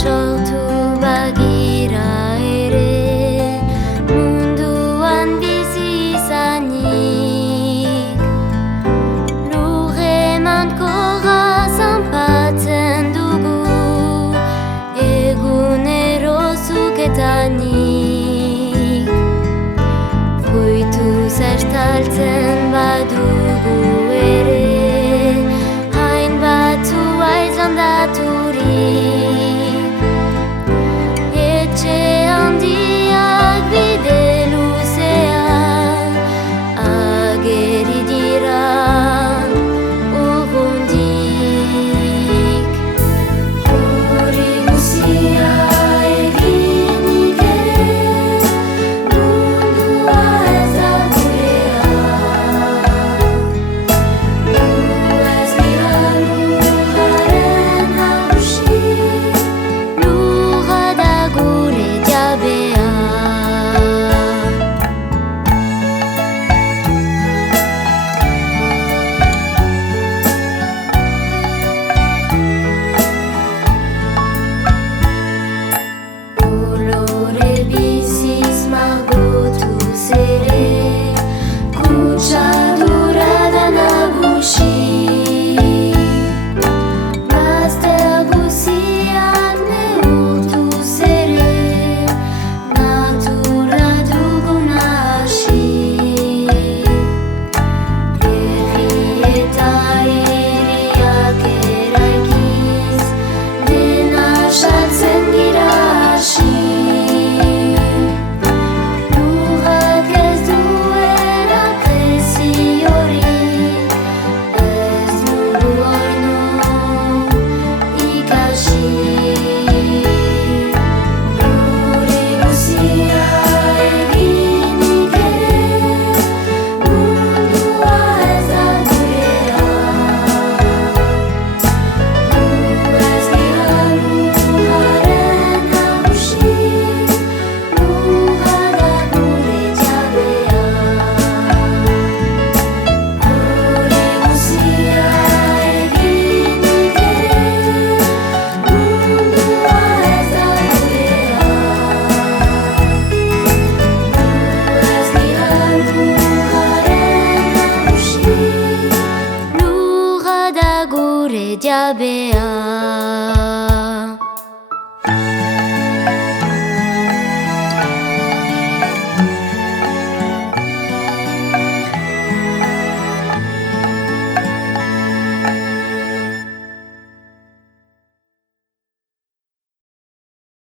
sortu bagira ere munduan bizi izanik lurreman korra zanpatzen dugu egunero zuketanik fruitu zestaltzen badugu ere hainbatu aizandaturik etxe handiak bide luzean ageri dira urrundik hori guztia eginik ere mundua ez da gurea gu ez dira lurraren nagusi lurra da gure jabea kolore biziz margotuz ere kutsadura da nagusi bazter guziak neurtuz ere natura dugu nahasi herri eta hiriak eraikiz dena saltzen gira hasi lurrak ez duela preziorik ez dugu oino ikasi hori guztia eginik ere mundua ez da gurea gu ez dira lurraren nagusi lurra da gure jabea hori guztia eginik ere mundua ez da gurea gu ez dira lurraren nagusi lurra da gure jabea